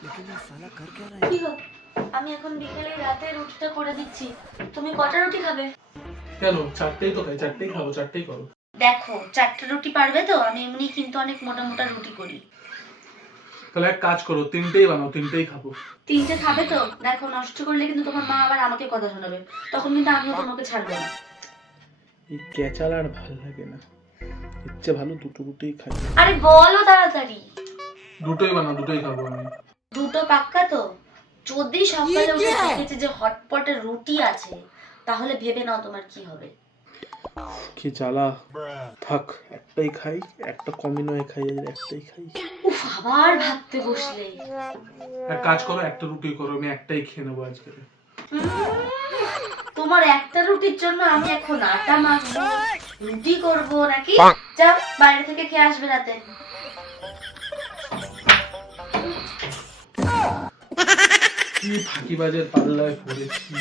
কি গো, আমি এখন বিকেলে রাতে রুটিটা করে দিচ্ছি, তুমি কটা রুটি খাবে? কেন, চারটেই তো খাই, চারটেই খাবো, চারটেই করো। দেখো 4টা রুটি পারবে তো? আমি এমনি কিন্তু অনেক মোটা মোটা রুটি করি। তাহলে এক কাজ করো, তিনটেই বানাও, তিনটেই খাবো। 3টে খাবে তো? দেখো নষ্ট করলে কিন্তু তোমার মা আবার আমাকে কথা শোনাবে, তখন কিন্তু আমিও তোমাকে ছাড়বো না। এই ক্যাচাল আর ভাল লাগে না, ইচ্ছে ভালো দুটো রুটিই খাই। আরে বলো তাড়াতাড়ি। দুটোই বানাও, দুটোই খাবো আমি। দুটো পাক্কা তো? যদি সকালে উঠে দেখেছি যে হটপটে রুটি আছে, তাহলে ভেবে নাও তোমার কি হবে। কি জ্বালা, থাক একটাই খাই, একটা কমই নয় খাই, একটাই খাই। উফ, আবার ভাবতে বসলে। এক কাজ করো, একটা রুটি করো, আমি একটাই খেয়ে নেবো আজকে। তোমার একটা রুটির জন্য আমি এখন আটা মাখবো, রুটি করবো নাকি? যাও বাইরে থেকে খেয়ে আসবে রাতে। কি ফাঁকিবাজের পাল্লায় পড়েছি।